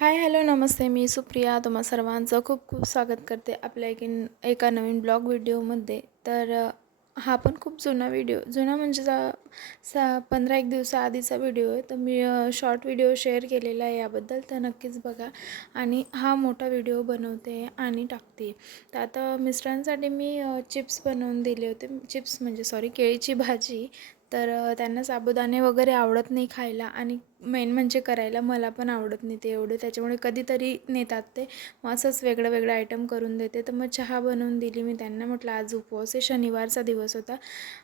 Hi hello नमस्ते. मी सुप्रिया. तुम्हा सर्वांचं खूप खूप स्वागत करते आपल्या एकीन एका नवीन ब्लॉग व्हिडिओमध्ये. तर हा पण खूप जुना व्हिडिओ. जुना म्हणजे जा सा पंधरा एक दिवसाआधीचा व्हिडिओ आहे. तर मी शॉर्ट व्हिडिओ शेअर केलेला आहे याबद्दल तर नक्कीच बघा. आणि हा मोठा व्हिडिओ बनवते आणि टाकते. तर आता मिस्टरांसाठी मी चिप्स बनवून दिले होते. चिप्स म्हणजे सॉरी केळीची भाजी. तर त्यांना साबुदाणे वगैरे आवडत नाही खायला आणि मेन म्हणजे करायला मला पण आवडत नाही ते एवढं. त्याच्यामुळे कधीतरी नेतात ते. मग असंच वेगळं वेगळं आयटम करून देते. तर मग चहा बनवून दिली मी त्यांना. म्हटलं आज उपवास आहे. शनिवारचा दिवस होता.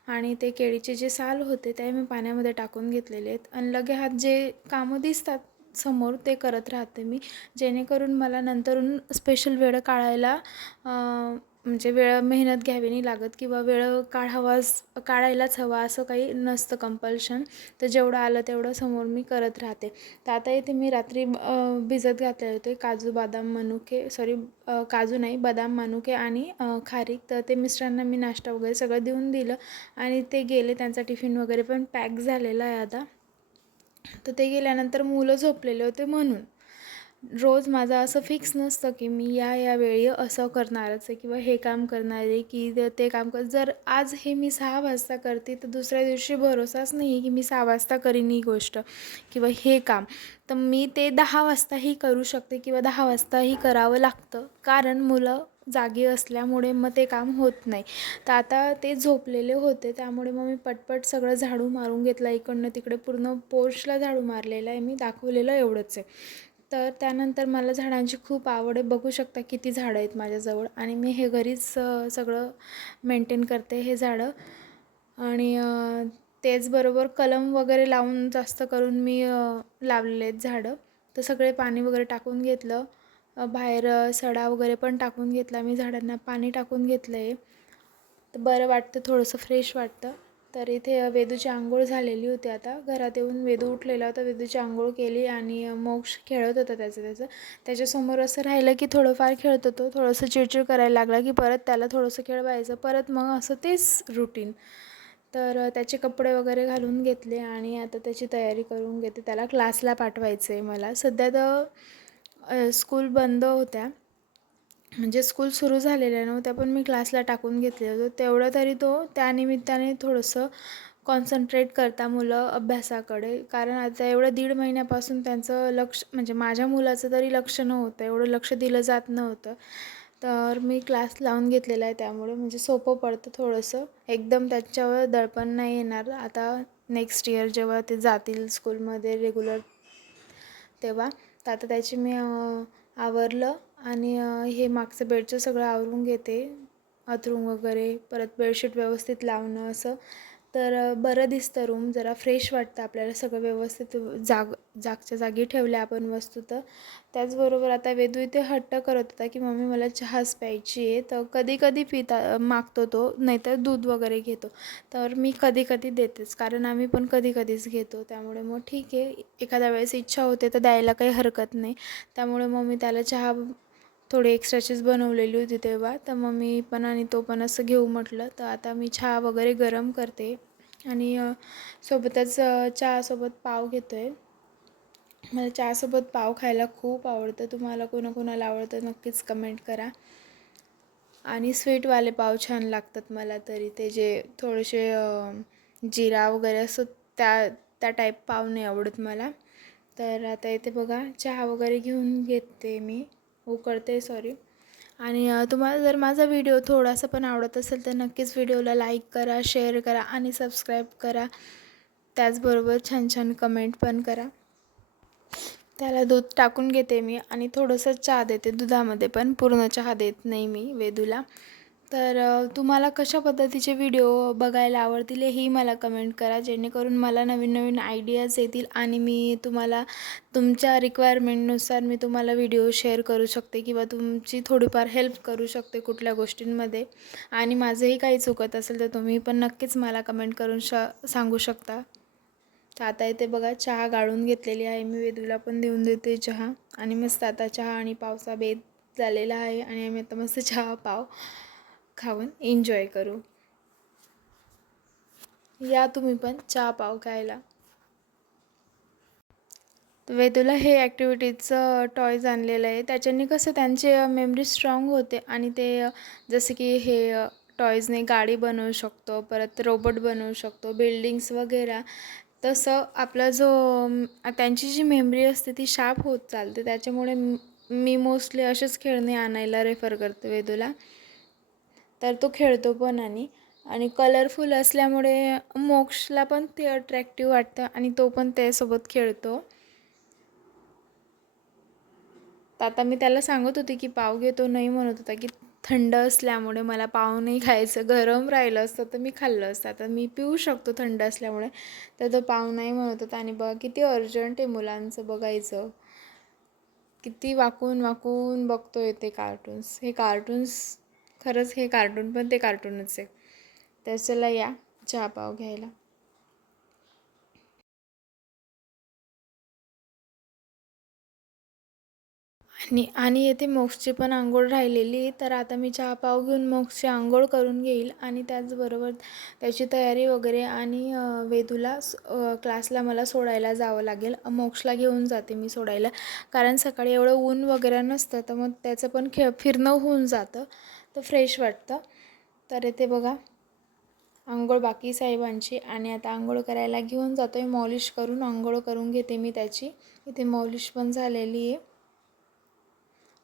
आणि ते केळीचे जे साल होते ते मी पाण्यामध्ये टाकून घेतलेले आहेत. आणि लगे हात जे कामं दिसतात समोर ते करत राहते मी. जेणेकरून मला नंतरून स्पेशल वेळ काढायला म्हणजे वेळ मेहनत घ्यावी नाही लागत किंवा वेळ काढावाच काढायलाच हवा असं काही नसतं कंपल्शन तर जेवढं आलं तेवढं समोर मी करत राहते. तर आता इथे मी रात्री भिजत घातले होते काजू बदाम मनुके सॉरी काजू नाही बदाम मनुके आणि खारीक. तर ते मिस्टरांना मी नाश्ता वगैरे सगळं देऊन दिलं आणि ते गेले. त्यांचा टिफिन वगैरे पण पॅक झालेला आहे आता. तर ते गेल्यानंतर मुलं झोपलेले होते म्हणून. रोज माझं असं फिक्स नसतं की मी या या वेळी असं करणारच आहे किंवा हे काम करणार आहे की ते- काम कर जर आज हे मी सहा वाजता करते तर दुसऱ्या दिवशी भरोसाच नाही आहे की मी सहा वाजता करीन ही गोष्ट किंवा हे काम. तर मी ते दहा वाजताही करू शकते किंवा दहा वाजताही करावं लागतं. कारण मुलं जागी असल्यामुळे मग ते काम होत नाही. तर आता ते झोपलेले होते त्यामुळे मग मी पटपट सगळं झाडू मारून घेतला. इकडनं तिकडे पूर्ण पोर्चला झाडू मारलेला आहे मी दाखवलेलं एवढंच आहे. तर त्यानंतर मला झाडांची खूप आवड आहे. बघू शकता किती झाडं आहेत माझ्याजवळ. आणि मी हे घरीच सगळं मेंटेन करते हे झाडं. आणि तेचबरोबर कलम वगैरे लावून जास्त करून मी लावलेले आहेत झाडं. तर सगळे पाणी वगैरे टाकून घेतलं. बाहेर सडा वगैरे पण टाकून घेतला मी झाडांना. पाणी टाकून घेतलं आहे तर बरं वाटतं थोडंसं फ्रेश वाटतं. तर इथे वेदूची आंघोळ झालेली होती आता. घरात येऊन वेदू उठलेला होता वेदूची आंघोळ केली आणि मोक्ष खेळत होता त्याचं त्याचं. त्याच्यासमोर असं राहिलं की थोडंफार खेळत होतो थोडंसं चिडचिड करायला लागला की परत त्याला थोडंसं खेळवायचं. परत मग असं तेच रुटीन तर त्याचे कपडे वगैरे घालून घेतले आणि आता त्याची तयारी करून घेते. त्याला क्लासला पाठवायचं आहे मला. सध्या तर स्कूल बंद होत्या. म्हणजे स्कूल सुरू झालेल्या नव्हत्या पण मी क्लासला टाकून घेतले होतो. तेवढं तरी तो त्यानिमित्ताने थोडंसं कॉन्सन्ट्रेट करता मुलं अभ्यासाकडे. कारण आता एवढं दीड महिन्यापासून त्यांचं लक्ष म्हणजे माझ्या मुलाचं तरी लक्ष नव्हतं एवढं लक्ष दिलं जात नव्हतं. तर मी क्लास लावून घेतलेला आहे त्यामुळे म्हणजे सोपं पडतं थोडंसं. एकदम त्याच्यावर दडपण नाही येणार. आता नेक्स्ट इयर जेव्हा ते जातील स्कूलमध्ये रेग्युलर तेव्हा. तर आता त्याची मी आवरलं आणि हे मागचं बेडचं सगळं आवरून घेते. अथरूम वगैरे परत बेडशीट व्यवस्थित लावणं असं. तर बरं दिसतं रूम जरा फ्रेश वाटतं आपल्याला. सगळं व्यवस्थित जाग जागच्या जागी ठेवल्या आपण वस्तू तर त्याचबरोबर आता वेदू इथे हट्ट करत होता की मम्मी मला चहाच प्यायची आहे. तर कधी कधी पिता मागतो तो. नाहीतर दूध वगैरे घेतो. तर मी कधी कधी देतेच. कारण आम्ही पण कधी कधीच घेतो. त्यामुळे मग ठीक आहे. एखाद्या वेळेस इच्छा होते तर द्यायला काही हरकत नाही. त्यामुळे मग मी त्याला चहा थोडी एक्स्ट्राचेच बनवलेली होती तेव्हा. तर मग मी पण आणि तो पण असं घेऊ म्हटलं. तर आता मी चहा वगैरे गरम करते. आणि सोबतच चहासोबत पाव घेतो आहे मला चहासोबत पाव खायला खूप आवडतं. तुम्हाला कोणाकोणाला आवडतं नक्कीच कमेंट करा. आणि स्वीटवाले पाव छान लागतात मला तरी. ते जे थोडेसे जिरा वगैरे असं त्या त्या टाईप पाव नाही आवडत मला. तर आता इथे बघा चहा वगैरे घेऊन घेते मी. हो, उकळते सॉरी आणि तुम्हाला जर माझा व्हिडिओ थोडासा पण आवडत असेल तर नक्कीच व्हिडिओला लाईक करा शेअर करा आणि सबस्क्राईब करा. त्याचबरोबर छान छान कमेंट पण करा. त्याला दूध टाकून घेते मी आणि थोडंसं चहा देते. दुधामध्ये पण पूर्ण चहा देत नाही मी वेदूला. तर तुम्हाला कशा पद्धतीचे व्हिडिओ बघायला आवडतील हेही मला कमेंट करा. जेणेकरून मला नवीन नवीन आयडियाज येतील आणि मी तुम्हाला तुमच्या रिक्वायरमेंटनुसार मी तुम्हाला व्हिडिओ शेअर करू शकते किंवा तुमची थोडीफार हेल्प करू शकते कुठल्या गोष्टींमध्ये. आणि माझंही काही चुकत असेल तर तुम्ही पण नक्कीच मला कमेंट करून श सांगू शकता. तर आता इथे बघा चहा गाळून घेतलेली आहे. मी वेदूला पण देऊन देते चहा. आणि मस्त आता चहा आणि पावसा बेत झालेला आहे. आणि आम्ही आता मस्त चहा पाव खाऊन एन्जॉय करू. या तुम्ही पण चहा पाव खायला. वेदूला हे ॲक्टिव्हिटीजचं टॉयज आणलेलं आहे. त्याच्याने कसं त्यांचे मेमरी स्ट्रॉंग होते आणि ते जसे की हे टॉयजने गाडी बनवू शकतो परत रोबोट बनवू शकतो बिल्डिंग्स वगैरे. तसं आपला जो त्यांची जी मेमरी असते ती शार्प होत चालते. त्याच्यामुळे मी मोस्टली असेच खेळणे आणायला रेफर करते वेदूला. तर तो खेळतो पण आणि आणि कलरफुल असल्यामुळे मोक्षला पण ते अट्रॅक्टिव्ह वाटतं आणि तो पण त्यासोबत खेळतो. तर आता मी त्याला सांगत होते की पाव घेतो नाही म्हणत होता की थंड असल्यामुळे मला पाव नाही खायचं गरम राहिलं असतं तर मी खाल्लं असतं. आता मी पिऊ शकतो थंड असल्यामुळे तर तो पाव नाही म्हणत होता. आणि बघा किती अर्जंट आहे मुलांचं बघायचं. किती वाकून वाकून बघतोय ते कार्टून्स हे कार्टून्स खरंच हे कार्टून पण ते कार्टूनच आहे. तर चला या चहा पाव घ्यायला. आणि आणि येथे मोक्षची पण आंघोळ राहिलेली तर आता मी चहा पाव घेऊन मोक्षची आंघोळ करून घेईल आणि त्याचबरोबर त्याची तयारी वगैरे आणि वेदूला क्लासला मला सोडायला जावं लागेल. मोक्षला घेऊन जाते मी सोडायला. कारण सकाळी एवढं ऊन वगैरे नसतं तर मग त्याचं पण खे फिरणं होऊन जातं. तर फ्रेश वाटतं. तर इथे बघा आंघोळ बाकी साहेबांची आणि आता आंघोळ करायला घेऊन जातो आहे मॉलिश करून आंघोळ करून घेते मी त्याची. इथे मॉलिश पण झालेली आहे.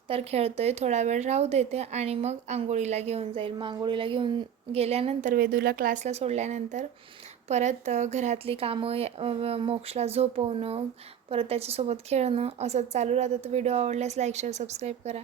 तर खेळतो आहे थोडा वेळ राहू देते आणि मग आंघोळीला घेऊन जाईल. मग आंघोळीला घेऊन गेल्यानंतर वेदूला क्लासला सोडल्यानंतर परत घरातली कामं मोक्षला झोपवणं परत त्याच्यासोबत खेळणं असंच चालू राहतं. तर व्हिडिओ आवडल्यास लाईक शेअर सबस्क्राईब करा.